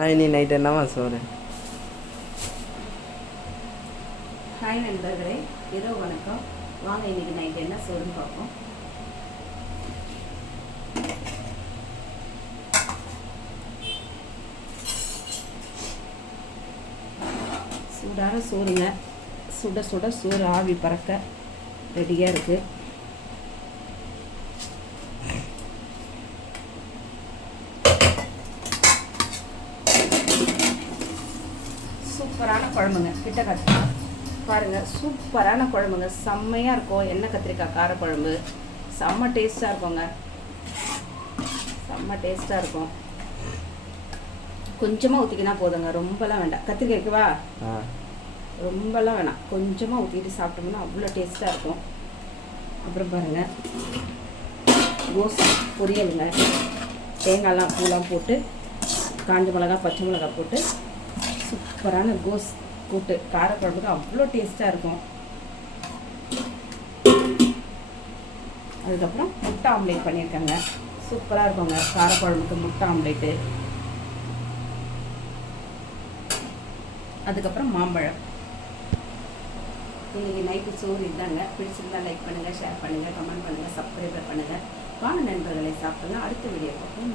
இனி நைட் என்னவா சோறு? ஹாய் நண்பர்களே, இரவு வணக்கம். வாங்க இன்னைக்கு நைட் என்ன சோறுன்னு பார்ப்போம். சூடான சோறுங்க. சுட சுட சோறு ஆவி பறக்க ரெடியாக இருக்குது. சூப்பரான குழம்புங்க. கிட்ட கத்திரிக்காய் பாருங்கள், சூப்பரான குழம்புங்க. செம்மையாக இருக்கும். எண்ணெய் கத்திரிக்காய் காரக்குழம்பு செம்ம டேஸ்ட்டாக இருக்குங்க. செம்ம டேஸ்ட்டாக இருக்கும். கொஞ்சமாக ஊற்றிக்கினா போதுங்க, ரொம்பலாம் வேண்டாம். கத்திரிக்காய் இருக்குவா, ரொம்பலாம் வேணாம். கொஞ்சமாக ஊற்றிட்டு சாப்பிட்டோம்னா அவ்வளோ டேஸ்ட்டாக இருக்கும். அப்புறம் பாருங்கள், கோஸ் பொரியலுங்க. தேங்காய்லாம் பூலாம் போட்டு, காஞ்ச மிளகா பச்சை மிளகா போட்டு சூப்பரான கோஸ் கூட்டு காரக்குழம்புக்கு அவ்வளோ டேஸ்ட்டாக இருக்கும். அதுக்கப்புறம் முட்டை ஆம்லேட் பண்ணியிருக்கேங்க. சூப்பராக இருக்குங்க காரக்குழம்புக்கு முட்டை ஆம்லேட்டு. அதுக்கப்புறம் மாம்பழம். இன்றைக்கி நைட்டு சோறு இதாங்க. பிடிச்சிருந்தால் லைக் பண்ணுங்கள், ஷேர் பண்ணுங்கள், கமெண்ட் பண்ணுங்கள், சப்ஸ்கிரைபர் பண்ணுங்கள். வாங்க நண்பர்களை சாப்பிடலாம். அடுத்த வீடியோ பார்ப்போம்.